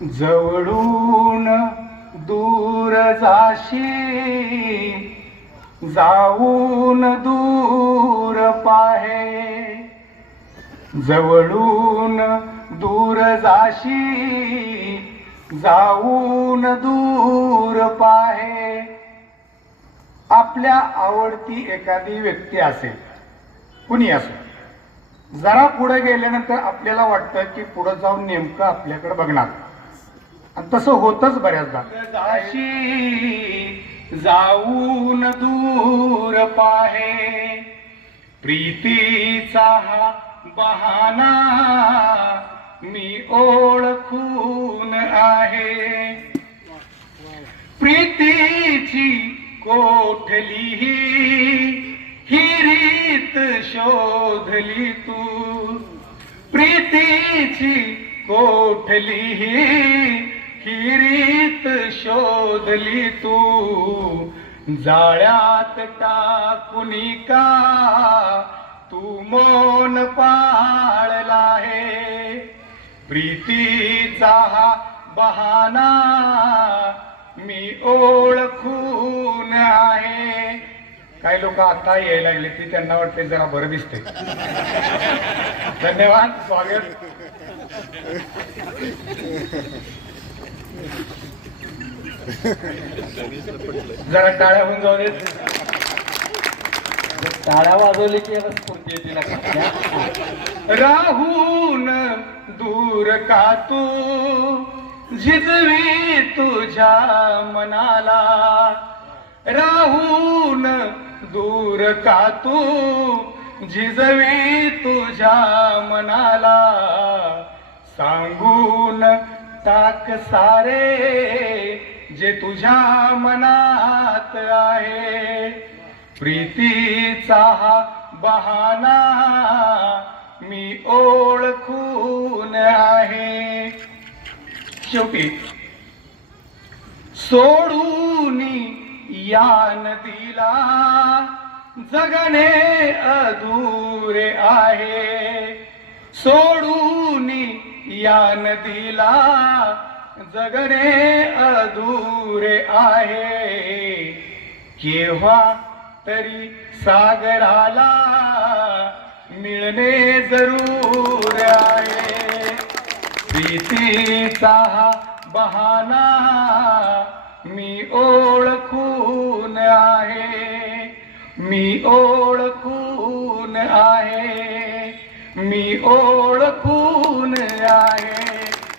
जवळून दूर जाशी जाऊन दूर पाहे. जवळून दूर जाशी जाऊन दूर पाहे. आपल्या आवडती एखादी व्यक्ती असेल कुणी असो जरा पुढे गेल्यानंतर आपल्याला वाटतं की पुढे जाऊन नेमकं आपल्याकडे बघणार. आणि तसं होतच बऱ्याचदा. जाशी जाऊन दूर पाहे. प्रीतीचा हा बहाना मी ओळखून आहे. प्रीतीची कोठली ही रीत शोधली तू? प्रीतीची कोठली ही रीत शोधली तू. जाळ्यात टाकुनी का? तू मोन पाळला आहे. प्रीतीचा हा बहाना मी ओळखून आहे. काही लोक आता यायला लागले ती त्यांना वाटते जरा बरं दिसते धन्यवाद स्वागत. जरा टाळ्या होऊन जाऊ देत. टाळ्या वाजवली की आता स्फूर्ती येते लक्षात राहून दूर का तू? जिजवी तुझ्या मनाला. राहून दूर का तू? जिजवी तुझ्या मनाला. सांगून टाक सारे. जे तुझ्या मनात आहे. प्रीतीचा हा बहाना मी ओळखून आहे. शेवटी सोडून या नदीला जगणे अधुरे आहे. सोडून या नदीला जगणे दूर आहे. केव्हा तरी सागराला मिळणे जरूर आहे. प्रीतीचा हा बहाना मी ओळखून आहे. मी ओळखून आहे. मी ओळखून